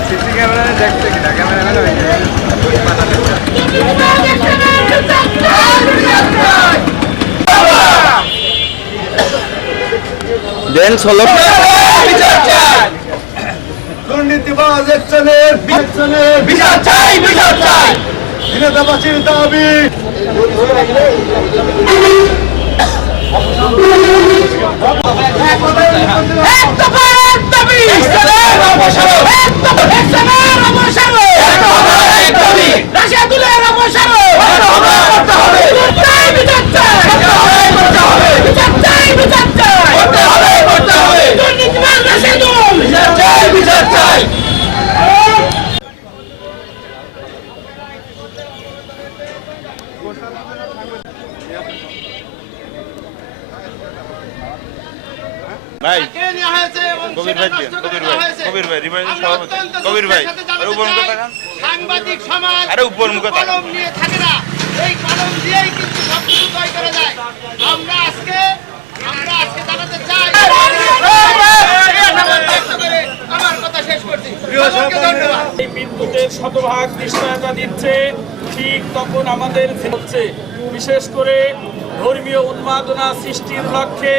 CC camera দেখতে কিনা camera দেন ষোলো দুর্নীতিবাজ একজনের বিচার চাই বিনোদাবাসীর দাবি ভাই কবির ভাই কবির ভাই উপর মুখে তাকান সাংবাদিক সমাজ আরে উপর মুখে তাকান কলম নিয়ে থাকে না এই কলম দিয়েই কিন্তু সবকিছু তৈরি করা যায় আমরা আজকে জানাতে চাই আমার কথা শেষ করছি ধন্যবাদ। এই বিদ্যুতের শতভাগ নিশ্চয়তা দিচ্ছে ঠিক তখন আমাদের হচ্ছে বিশেষ করে ধর্মীয় উন্মাদনা সৃষ্টির লক্ষ্যে